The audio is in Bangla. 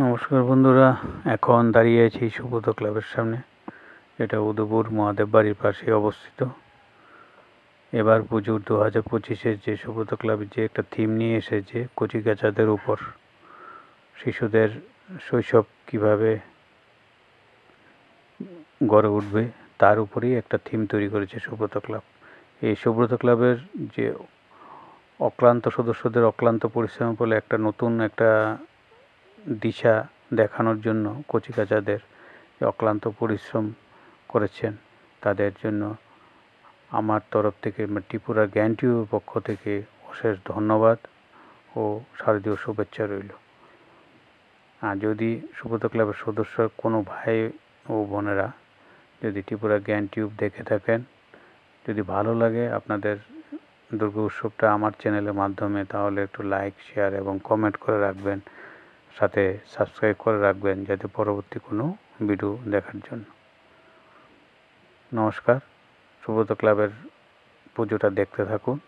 নমস্কার বন্ধুরা, এখন দাঁড়িয়ে আছি সুব্রত ক্লাবের সামনে, যেটা উদয়পুর মহাদেব বাড়ির পাশে অবস্থিত। এবার পুজোর 2025-এর যে সুব্রত ক্লাবের যে একটা থিম নিয়ে এসেছে কচিকাঁচাদের উপর, শিশুদের শৈশব কিভাবে গড়ে উঠবে তার উপরেই একটা থিম তৈরি করেছে সুব্রত ক্লাব। এই সুব্রত ক্লাবের যে অক্লান্ত সদস্যদের অক্লান্ত পরিশ্রম ফলে একটা নতুন একটা দিশা দেখানোর জন্য কচিকাঁচাদের অক্লান্ত পরিশ্রম করেছেন, তাদের জন্য আমার তরফ থেকে ত্রিপুরা জ্ঞান টিউবের পক্ষ থেকে অশেষ ধন্যবাদ ও শারদীয় শুভেচ্ছা রইল। আর যদি সুব্রত ক্লাবের সদস্য কোনো ভাই ও বোনেরা যদি ত্রিপুরা জ্ঞান টিউব দেখে থাকেন, যদি ভালো লাগে আপনাদের দুর্গা উৎসবটা আমার চ্যানেলের মাধ্যমে, তাহলে একটু লাইক, শেয়ার এবং কমেন্ট করে রাখবেন, সাথে সাবস্ক্রাইব করে রাখবেন যাতে পরবর্তী কোনো ভিডিও দেখার জন্য। নমস্কার, সুব্রত ক্লাবের পুজোটা দেখতে থাকুন।